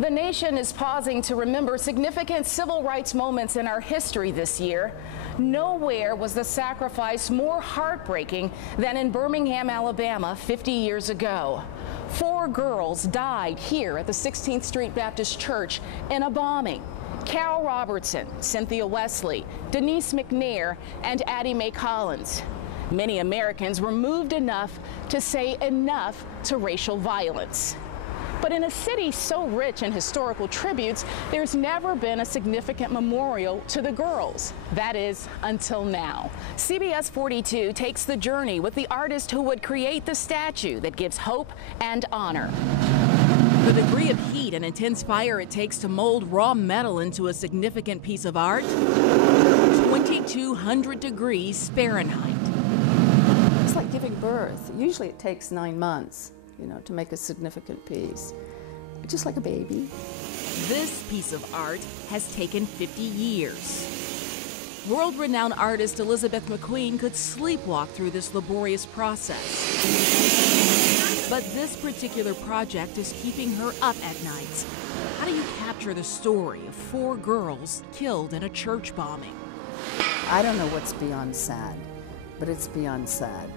The nation is pausing to remember significant civil rights moments in our history this year. Nowhere was the sacrifice more heartbreaking than in Birmingham, Alabama 50 years ago. 4 girls died here at the 16th Street Baptist Church in a bombing. Carol Robertson, Cynthia Wesley, Denise McNair, and Addie Mae Collins. Many Americans were moved enough to say enough to racial violence. But in a city so rich in historical tributes, there's never been a significant memorial to the girls. That is, until now. CBS 42 takes the journey with the artist who would create the statue that gives hope and honor. The degree of heat and intense fire it takes to mold raw metal into a significant piece of art, 2,200 degrees Fahrenheit. It's like giving birth. Usually it takes 9 months, to make a significant piece, just like a baby. This piece of art has taken 50 years. World-renowned artist Elizabeth McQueen could sleepwalk through this laborious process. But this particular project is keeping her up at night. How do you capture the story of 4 girls killed in a church bombing? I don't know what's beyond sad, but it's beyond sad.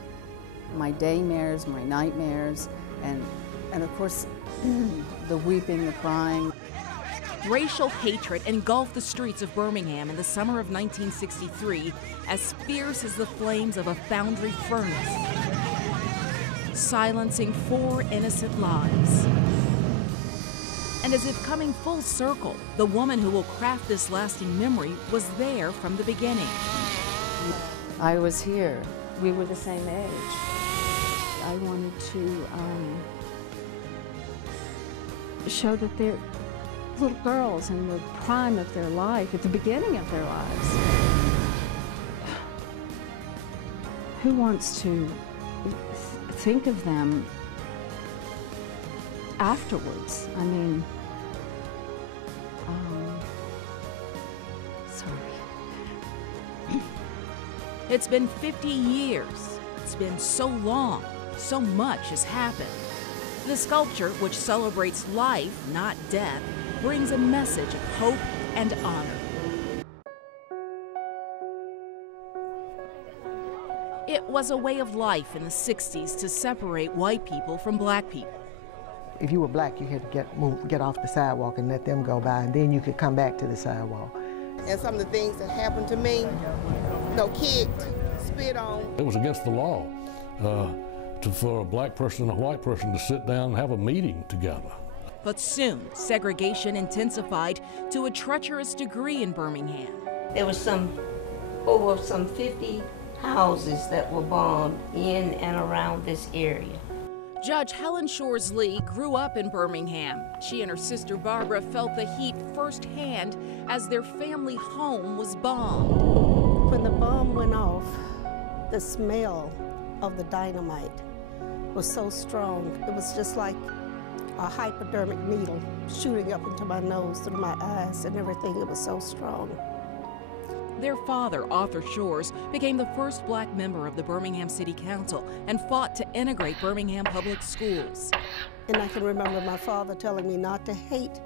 My daymares, my nightmares, and of course, the weeping, the crying. Racial hatred engulfed the streets of Birmingham in the summer of 1963, as fierce as the flames of a foundry furnace, silencing 4 innocent lives. And as if coming full circle, the woman who will craft this lasting memory was there from the beginning. I was here. We were the same age. I wanted to show that they're little girls in the prime of their life, at the beginning of their lives. Who wants to think of them afterwards? I mean, sorry. It's been 50 years. It's been so long. So much has happened. The sculpture, which celebrates life, not death, brings a message of hope and honor. It was a way of life in the 60s to separate white people from black people. If you were black, you had to get off the sidewalk and let them go by, and then you could come back to the sidewalk. And some of the things that happened to me, kicked, spit on. It was against the law for a black person and a white person to sit down and have a meeting together. But soon, segregation intensified to a treacherous degree in Birmingham. There was over some 50 houses that were bombed in and around this area. Judge Helen Shores Lee grew up in Birmingham. She and her sister Barbara felt the heat firsthand as their family home was bombed. When the bomb went off, the smell of the dynamite was so strong. It was just like a hypodermic needle shooting up into my nose, through my eyes and everything. It was so strong. Their father, Arthur Shores, became the first black member of the Birmingham City Council and fought to integrate Birmingham public schools. And I can remember my father telling me not to hate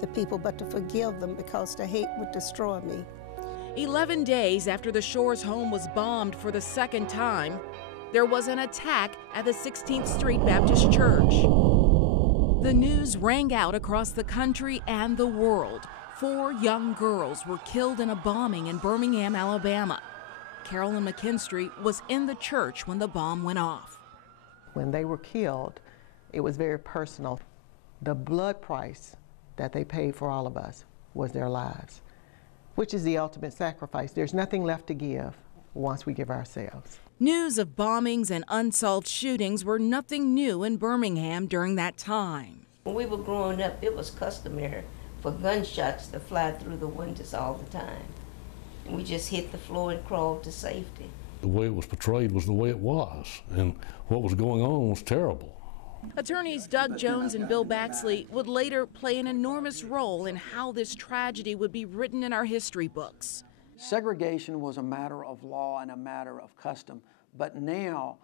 the people, but to forgive them, because to hate would destroy me. 11 days after the Shores home was bombed for the second time, there was an attack at the 16th Street Baptist Church. The news rang out across the country and the world. 4 young girls were killed in a bombing in Birmingham, Alabama. Carolyn McKinstry was in the church when the bomb went off. When they were killed, it was very personal. The blood price that they paid for all of us was their lives, which is the ultimate sacrifice. There's nothing left to give once we give ourselves. News of bombings and unsolved shootings were nothing new in Birmingham during that time. When we were growing up, it was customary for gunshots to fly through the windows all the time. And we just hit the floor and crawled to safety. The way it was portrayed was the way it was, and what was going on was terrible. Attorneys Doug Jones and Bill Baxley would later play an enormous role in how this tragedy would be written in our history books. Segregation was a matter of law and a matter of custom, but now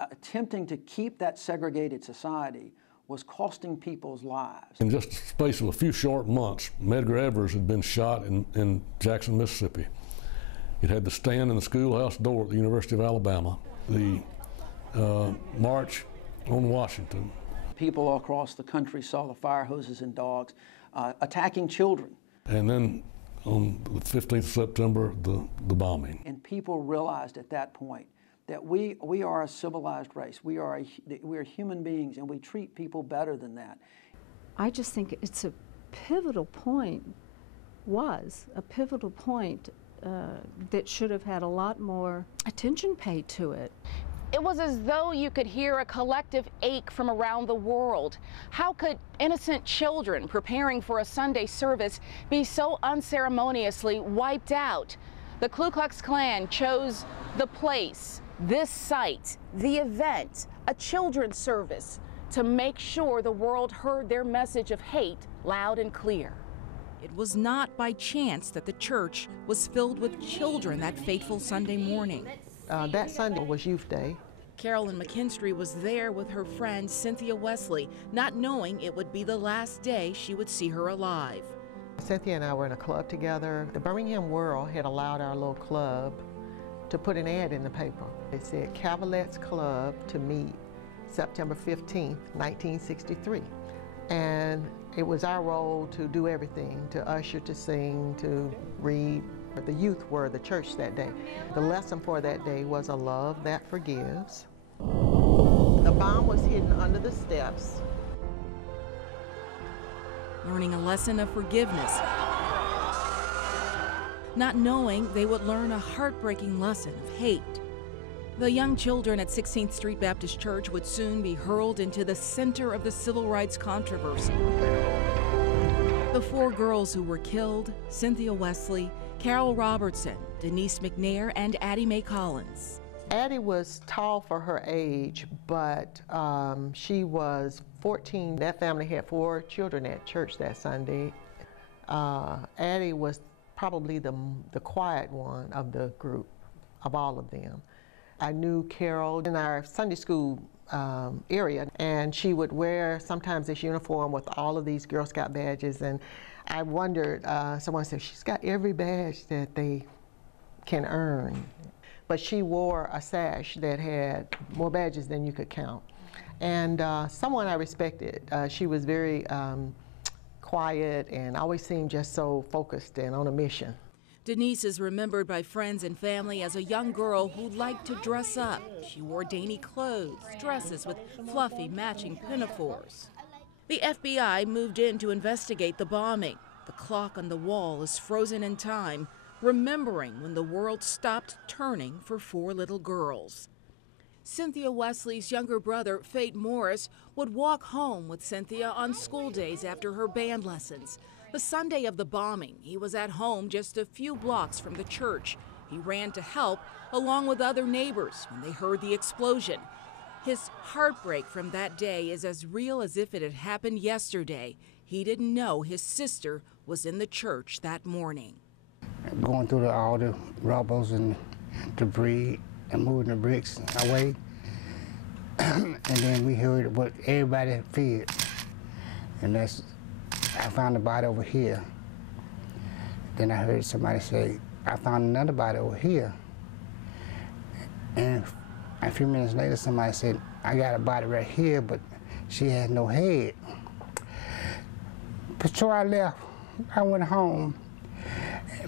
attempting to keep that segregated society was costing people's lives. In just the space of a few short months, Medgar Evers had been shot in Jackson, Mississippi. It had the stand in the schoolhouse door at the University of Alabama, the March on Washington. People all across the country saw the fire hoses and dogs attacking children. And then on the 15th of September, the bombing. And people realized at that point that we are a civilized race. We are human beings, and we treat people better than that. I just think it's a pivotal point, that should have had a lot more attention paid to it. It was as though you could hear a collective ache from around the world. How could innocent children preparing for a Sunday service be so unceremoniously wiped out? The Ku Klux Klan chose the place, this site, the event, a children's service, to make sure the world heard their message of hate loud and clear. It was not by chance that the church was filled with children that fateful Sunday morning. That Sunday was Youth Day. Carolyn McKinstry was there with her friend Cynthia Wesley, not knowing it would be the last day she would see her alive. Cynthia and I were in a club together. The Birmingham World had allowed our little club to put an ad in the paper. It said, Cavalet's Club to meet September 15th, 1963. And it was our role to do everything, to usher, to sing, to read. The youth were the church that day. The lesson for that day was a love that forgives. The bomb was hidden under the steps. Learning a lesson of forgiveness, not knowing they would learn a heartbreaking lesson of hate. The young children at 16th Street Baptist Church would soon be hurled into the center of the civil rights controversy. The four girls who were killed, Cynthia Wesley, Carol Robertson, Denise McNair, and Addie Mae Collins. Addie was tall for her age, but she was 14. That family had 4 children at church that Sunday. Addie was probably the quiet one of the group, of all of them. I knew Carol in our Sunday school area, and she would wear sometimes this uniform with all of these Girl Scout badges, and I wondered, someone said, she's got every badge that they can earn. But she wore a sash that had more badges than you could count. And someone I respected. She was very quiet and always seemed just so focused and on a mission. Denise is remembered by friends and family as a young girl who liked to dress up. She wore dainty clothes, dresses with fluffy matching pinafores. The FBI moved in to investigate the bombing. The clock on the wall is frozen in time, remembering when the world stopped turning for 4 little girls. Cynthia Wesley's younger brother, Fate Morris, would walk home with Cynthia on school days after her band lessons. The Sunday of the bombing, he was at home just a few blocks from the church. He ran to help, along with other neighbors, when they heard the explosion. His heartbreak from that day is as real as if it had happened yesterday. He didn't know his sister was in the church that morning. Going through all the rubbles and debris and moving the bricks away. And then we heard what everybody feared. And I found the body over here. Then I heard somebody say, I found another body over here. And a few minutes later, somebody said, I got a body right here, but she has no head. Before I left, I went home.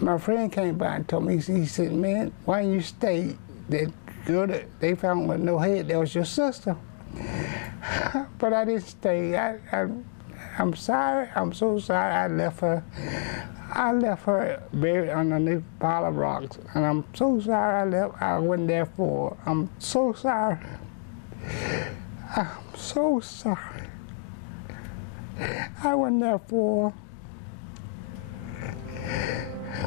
My friend came by and told me, he said, man, why didn't you stay? That girl that they found with no head, that was your sister. But I didn't stay. I'm sorry, I'm so sorry I left her. I left her buried underneath a pile of rocks, and I'm so sorry I wasn't there for her. I'm so sorry. I'm so sorry. I wasn't there for her.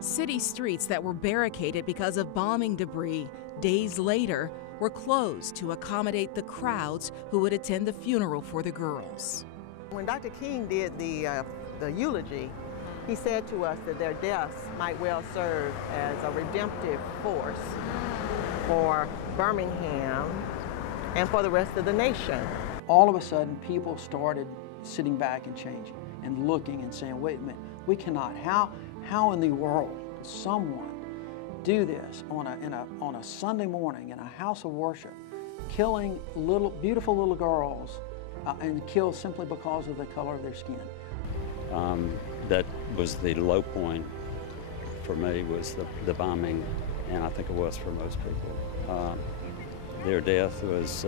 City streets that were barricaded because of bombing debris days later were closed to accommodate the crowds who would attend the funeral for the girls. When Dr. King did the eulogy, he said to us that their deaths might well serve as a redemptive force for Birmingham and for the rest of the nation. All of a sudden, people started sitting back and changing and looking and saying, wait a minute, we cannot, how in the world does someone do this on a Sunday morning in a house of worship, killing beautiful little girls and killed simply because of the color of their skin? That was the low point for me, was the bombing, and I think it was for most people. Their death was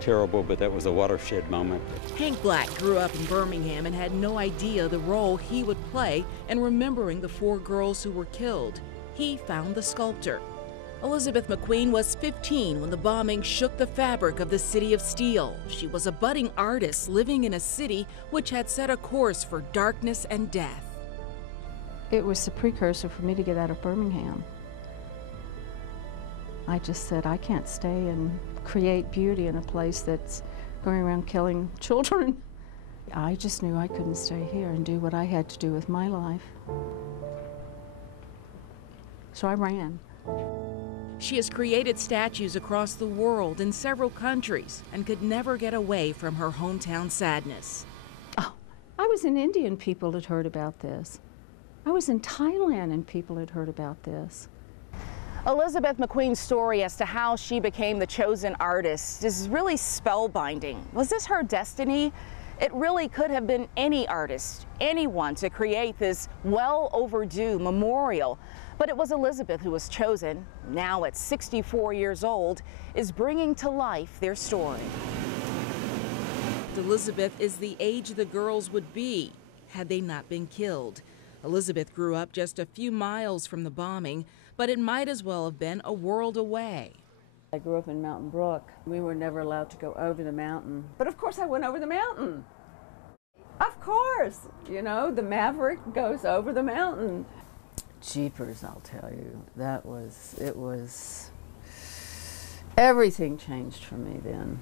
terrible, but that was a watershed moment. Hank Black grew up in Birmingham and had no idea the role he would play in remembering the 4 girls who were killed. He found the sculptor. Elizabeth McQueen was 15 when the bombing shook the fabric of the city of steel. She was a budding artist living in a city which had set a course for darkness and death. It was the precursor for me to get out of Birmingham. I just said, I can't stay and create beauty in a place that's going around killing children. I just knew I couldn't stay here and do what I had to do with my life. So I ran. She has created statues across the world in several countries and could never get away from her hometown sadness. Oh, I was in India and people had heard about this. I was in Thailand and people had heard about this. Elizabeth McQueen's story as to how she became the chosen artist is really spellbinding. Was this her destiny? It really could have been any artist, anyone, to create this well overdue memorial. But it was Elizabeth who was chosen, now at 64 years old, is bringing to life their story. Elizabeth is the age the girls would be had they not been killed. Elizabeth grew up just a few miles from the bombing, but it might as well have been a world away. I grew up in Mountain Brook. We were never allowed to go over the mountain. But of course I went over the mountain. Of course, you know, the Maverick goes over the mountain. Jeepers, I'll tell you, everything changed for me then.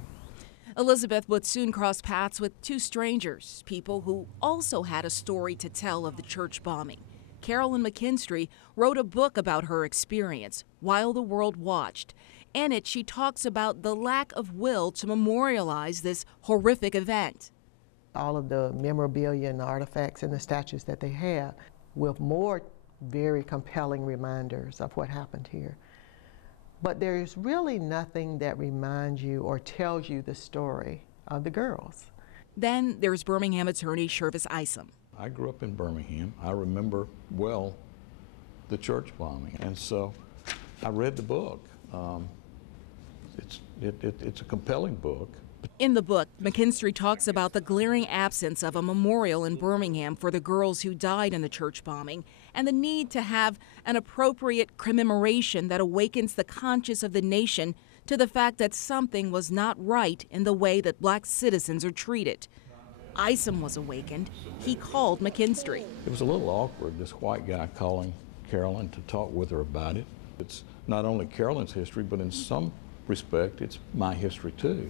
Elizabeth would soon cross paths with 2 strangers, people who also had a story to tell of the church bombing. Carolyn McKinstry wrote a book about her experience, While the World Watched. In it, she talks about the lack of will to memorialize this horrific event. All of the memorabilia and the artifacts and the statues that they have with more very compelling reminders of what happened here. But there's really nothing that reminds you or tells you the story of the girls. Then there's Birmingham attorney Shervis Isom. I grew up in Birmingham. I remember well the church bombing, and so I read the book. It's a compelling book. In the book, McKinstry talks about the glaring absence of a memorial in Birmingham for the girls who died in the church bombing and the need to have an appropriate commemoration that awakens the conscience of the nation to the fact that something was not right in the way that black citizens are treated. Isom was awakened. He called McKinstry. It was a little awkward, this white guy calling Carolyn to talk with her about it. It's not only Carolyn's history, but in some respect, it's my history too.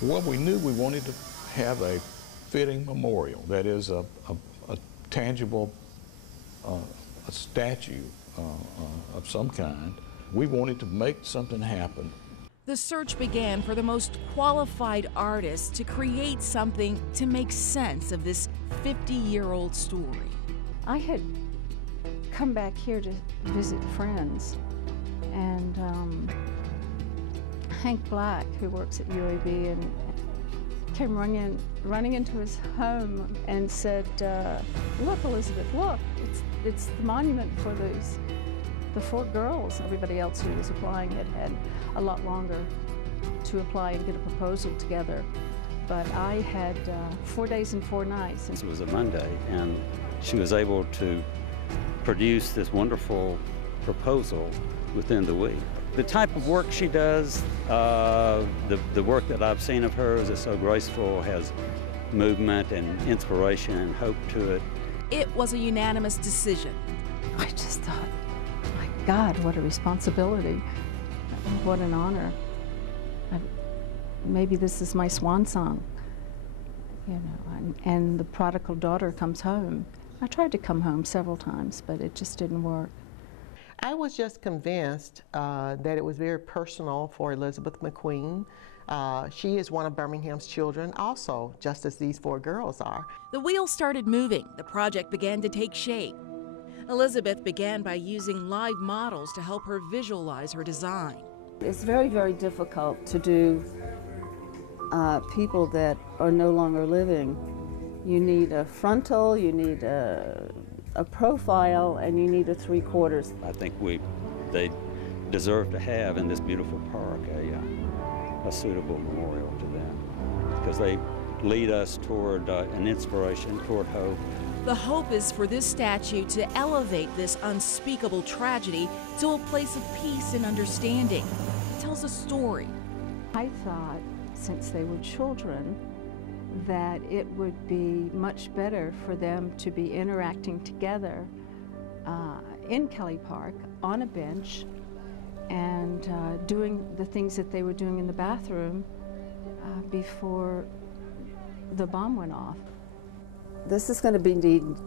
Well, we knew we wanted to have a fitting memorial, that is a tangible a statue of some kind. We wanted to make something happen. The search began for the most qualified artists to create something to make sense of this 50-year-old story. I had come back here to visit friends, and Hank Black, who works at UAB, and came running into his home and said, "Look, Elizabeth, look, it's the monument for the 4 girls." Everybody else who was applying had a lot longer to apply and get a proposal together. But I had 4 days and 4 nights. It was a Monday, and she was able to produce this wonderful proposal within the week. The type of work she does, the work that I've seen of hers is so graceful, has movement and inspiration and hope to it. It was a unanimous decision. I just thought, my God, what a responsibility. What an honor. Maybe this is my swan song, you know, and the prodigal daughter comes home. I tried to come home several times, but it just didn't work. I was just convinced that it was very personal for Elizabeth McQueen She is one of Birmingham's children also, just as these 4 girls are. The wheels started moving. The project began to take shape. Elizabeth began by using live models to help her visualize her design. It's very, very difficult to do people that are no longer living. You need a frontal, you need a profile, and you need a 3/4. I think they deserve to have in this beautiful park a suitable memorial to them, because they lead us toward an inspiration, toward hope. The hope is for this statue to elevate this unspeakable tragedy to a place of peace and understanding. It tells a story. I thought, since they were children, that it would be much better for them to be interacting together in Kelly Park on a bench and doing the things that they were doing in the bathroom before the bomb went off. This is going to be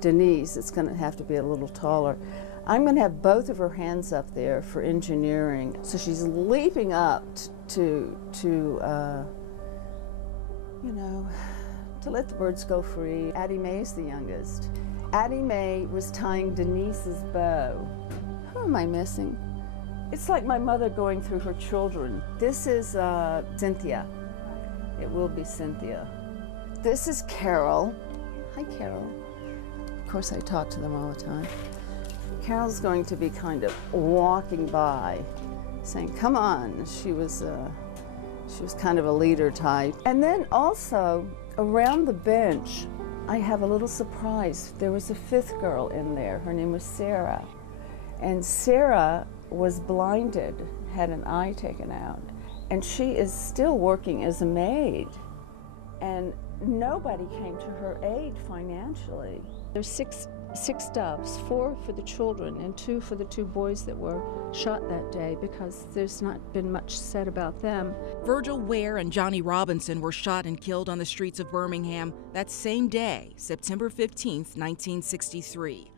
Denise. It's going to have to be a little taller. I'm going to have both of her hands up there for engineering. So she's leaping up to you know, to let the birds go free. Addie Mae is the youngest. Addie Mae was tying Denise's bow. Who am I missing? It's like my mother going through her children. This is Cynthia. It will be Cynthia. This is Carol. Hi, Carol. Of course, I talk to them all the time. Carol's going to be kind of walking by, saying, "Come on." She was kind of a leader type. And then also, around the bench, I have a little surprise. There was a 5th girl in there. Her name was Sarah. And Sarah was blinded, had an eye taken out. And she is still working as a maid. And nobody came to her aid financially. There's six doves, 4 for the children and 2 for the 2 boys that were shot that day, because there's not been much said about them. Virgil Ware and Johnny Robinson were shot and killed on the streets of Birmingham that same day, September 15th, 1963.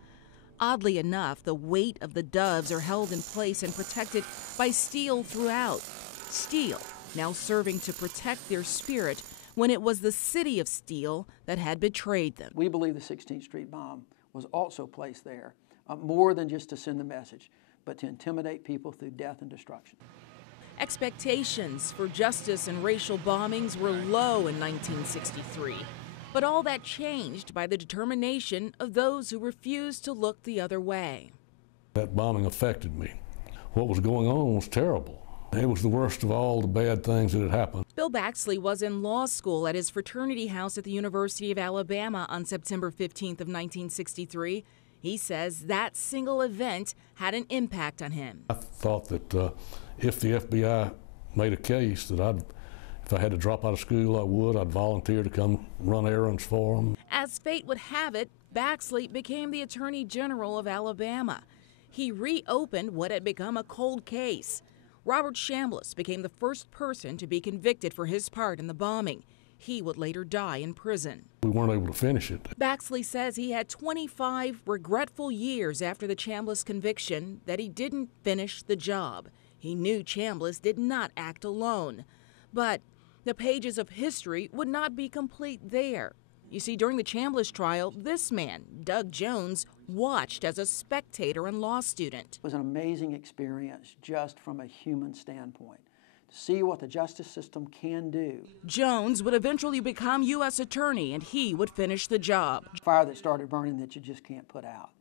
Oddly enough, the weight of the doves are held in place and protected by steel throughout. Steel now serving to protect their spirit when it was the city of steel that had betrayed them. We believe the 16th Street bomb was also placed there, more than just to send the message, but to intimidate people through death and destruction. Expectations for justice and racial bombings were low in 1963, but all that changed by the determination of those who refused to look the other way. That bombing affected me. What was going on was terrible. It was the worst of all the bad things that had happened. Bill Baxley was in law school at his fraternity house at the University of Alabama on September 15th of 1963. He says that single event had an impact on him. I thought that if the FBI made a case that if I had to drop out of school, I would. I'd volunteer to come run errands for them. As fate would have it, Baxley became the Attorney General of Alabama. He reopened what had become a cold case. Robert Chambliss became the first person to be convicted for his part in the bombing. He would later die in prison. We weren't able to finish it. Baxley says he had 25 regretful years after the Chambliss conviction that he didn't finish the job. He knew Chambliss did not act alone. But the pages of history would not be complete there. You see, during the Chambliss trial, this man, Doug Jones, watched as a spectator and law student. It was an amazing experience just from a human standpoint, to see what the justice system can do. Jones would eventually become U.S. Attorney, and he would finish the job. Fire that started burning that you just can't put out.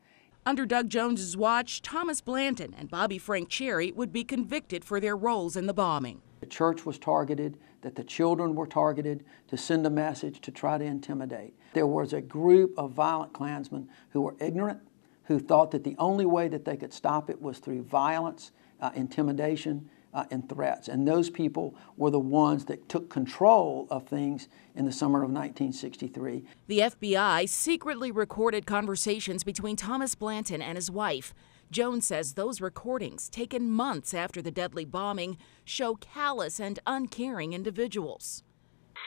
Under Doug Jones's watch, Thomas Blanton and Bobby Frank Cherry would be convicted for their roles in the bombing. The church was targeted, that the children were targeted to send a message to try to intimidate. There was a group of violent Klansmen who were ignorant, who thought that the only way that they could stop it was through violence, intimidation, and threats. And those people were the ones that took control of things in the summer of 1963. The FBI secretly recorded conversations between Thomas Blanton and his wife. Jones says those recordings, taken months after the deadly bombing, show callous and uncaring individuals. Well,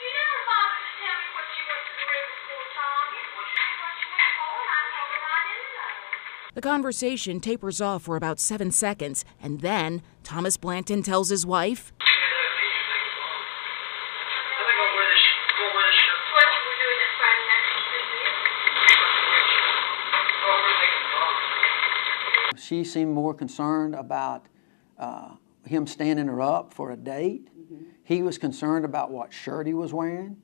you never bothered to tell me what you went through before, Tom. You what you went for, and I told him I didn't know. The conversation tapers off for about 7 seconds, and then Thomas Blanton tells his wife, She seemed more concerned about him standing her up for a date. He was concerned about what shirt he was wearing.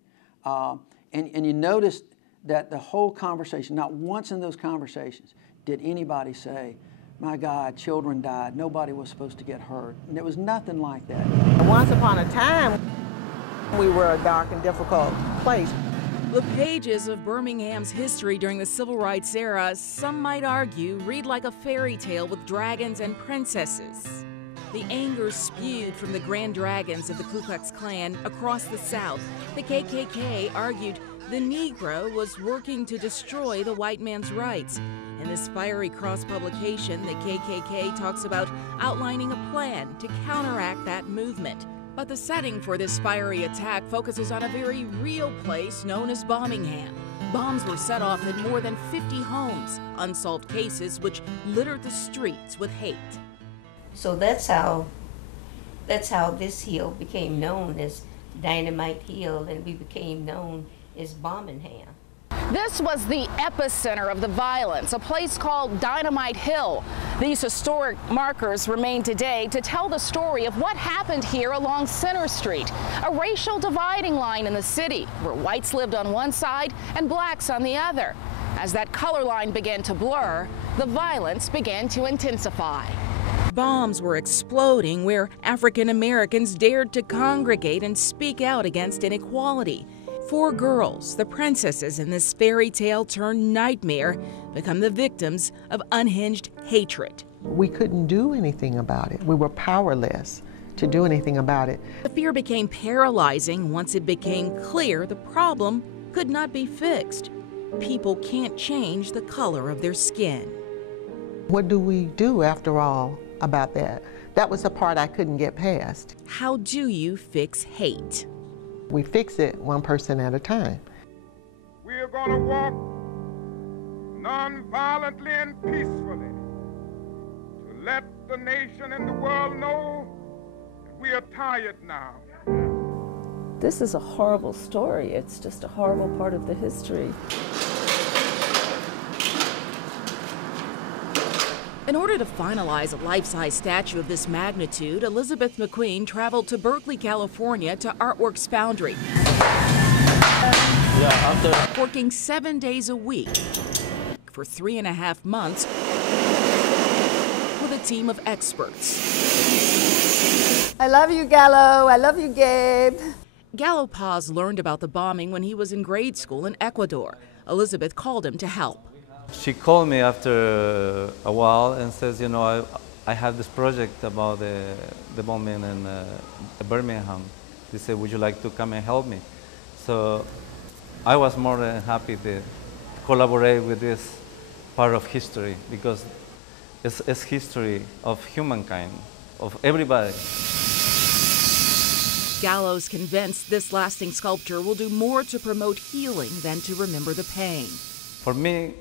And you noticed that the whole conversation, not once in those conversations did anybody say, my God, children died, nobody was supposed to get hurt. And there was nothing like that. Once upon a time, we were a dark and difficult place. The pages of Birmingham's history during the Civil Rights era, some might argue, read like a fairy tale with dragons and princesses. The anger spewed from the grand dragons of the Ku Klux Klan across the South. The KKK argued the Negro was working to destroy the white man's rights. In this fiery cross-publication, the KKK talks about outlining a plan to counteract that movement. But the setting for this fiery attack focuses on a very real place known as Birmingham. Bombs were set off in more than 50 homes, unsolved cases which littered the streets with hate. So that's how this hill became known as Dynamite Hill, and we became known as Birmingham. This was the epicenter of the violence, a place called Dynamite Hill. These historic markers remain today to tell the story of what happened here along Center Street, a racial dividing line in the city where whites lived on one side and blacks on the other. As that color line began to blur, the violence began to intensify. Bombs were exploding where African Americans dared to congregate and speak out against inequality. 4 girls, the princesses in this fairy tale turned nightmare, become the victims of unhinged hatred. We couldn't do anything about it. We were powerless to do anything about it. The fear became paralyzing once it became clear the problem could not be fixed. People can't change the color of their skin. What do we do, after all, about that? That was the part I couldn't get past. How do you fix hate? We fix it one person at a time. We are going to walk non-violently and peacefully to let the nation and the world know that we are tired now. This is a horrible story. It's just a horrible part of the history. In order to finalize a life-size statue of this magnitude, Elizabeth McQueen traveled to Berkeley, California to Artworks Foundry. Working 7 days a week for 3.5 months with a team of experts. I love you, Gallo. I love you, Gabe. Gallo Paz learned about the bombing when he was in grade school in Ecuador. Elizabeth called him to help. She called me after a while and says, you know, I have this project about the bombing in Birmingham. She said, would you like to come and help me? So I was more than happy to collaborate with this part of history, because it's history of humankind, of everybody. Gallo's convinced this lasting sculpture will do more to promote healing than to remember the pain. For me,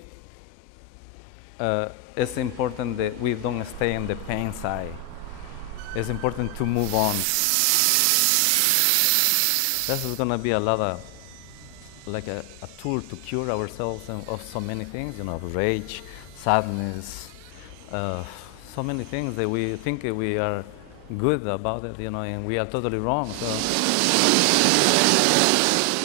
it's important that we don't stay in the pain side. It's important to move on. This is going to be a lot of, like a tool to cure ourselves of so many things, you know, rage, sadness, so many things that we think we are good about it, you know, and we are totally wrong. So.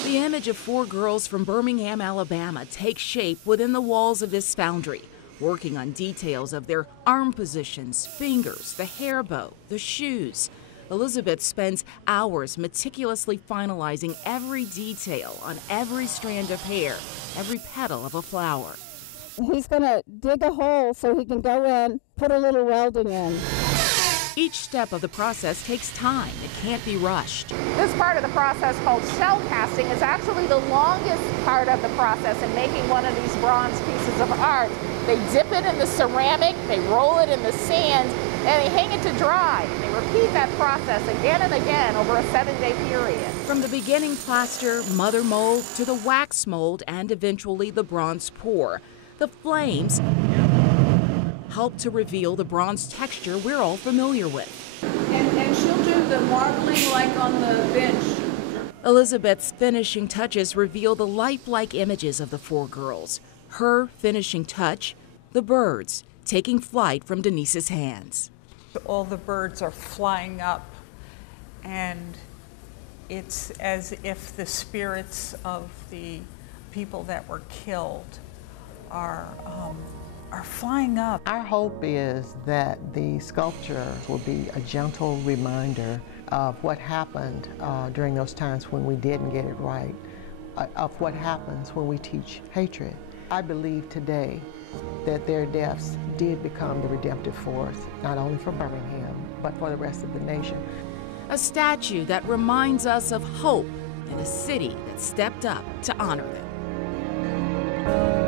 The image of 4 girls from Birmingham, Alabama takes shape within the walls of this foundry, working on details of their arm positions, fingers, the hair bow, the shoes. Elizabeth spends hours meticulously finalizing every detail on every strand of hair, every petal of a flower. He's going to dig a hole so he can go in, put a little welding in. Each step of the process takes time. It can't be rushed. This part of the process, called shell casting, is actually the longest part of the process in making one of these bronze pieces of art. They dip it in the ceramic, they roll it in the sand, and they hang it to dry. They repeat that process again and again over a 7-day period. From the beginning plaster, mother mold, to the wax mold, and eventually the bronze pour, the flames help to reveal the bronze texture we're all familiar with. And she'll do the marbling like on the bench. Elizabeth's finishing touches reveal the lifelike images of the 4 girls. Her finishing touch, the birds, taking flight from Denise's hands. All the birds are flying up, and it's as if the spirits of the people that were killed are flying up. Our hope is that the sculpture will be a gentle reminder of what happened during those times when we didn't get it right, of what happens when we teach hatred. I believe today that their deaths did become the redemptive force, not only for Birmingham, but for the rest of the nation. A statue that reminds us of hope in a city that stepped up to honor them.